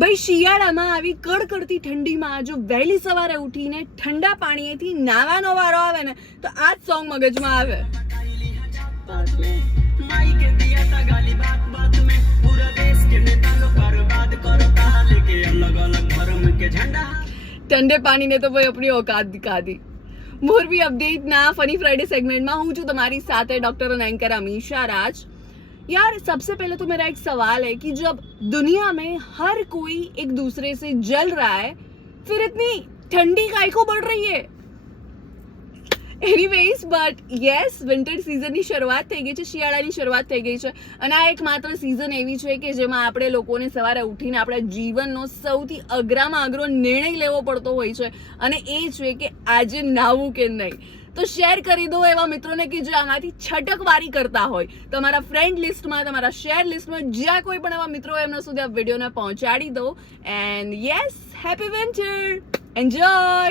ભાઈ, શિયાળામાં આવી કડકડતી ઠંડીમાં જો વહેલી સવારે ઉઠીને ઠંડા પાણીએથી નાવાનો વારો આવે ને, તો આ જ સોંગ મગજમાં આવે. ઠંડે પાણીને તો ભાઈ આપણી ઓકાત કાધી મોરબી અપડેટના ફની ફ્રાઈડે સેગમેન્ટમાં હું છું તમારી સાથે ડોક્ટર અને એન્કર અમીશા રાજ. यार सबसे पहले तो मेरा एक सवाल है कि जब दुनिया में हर कोई एक दूसरे से जल रहा है फिर इतनी ठंडी काय को बढ़ रही है એનીવેઝ બટ યસ વિન્ટર સિઝનની શરૂઆત થઈ ગઈ છે શિયાળાની શરૂઆત થઈ ગઈ છે અને આ એક માત્ર સિઝન એવી છે કે જેમાં આપણે લોકોને સવારે ઉઠીને આપણા જીવનનો સૌથી અઘરામાં અઘરો નિર્ણય લેવો પડતો હોય છે અને એ છે કે આજે નાવું કે નહીં તો શેર કરી દો એવા મિત્રોને કે જે આમાંથી છટકવારી કરતા હોય. તમારા ફ્રેન્ડ લિસ્ટમાં તમારા શેર લિસ્ટમાં જ્યાં કોઈ પણ એવા મિત્રો એમના સુધી આ વિડીયોને પહોંચાડી દો. And yes happy venture enjoy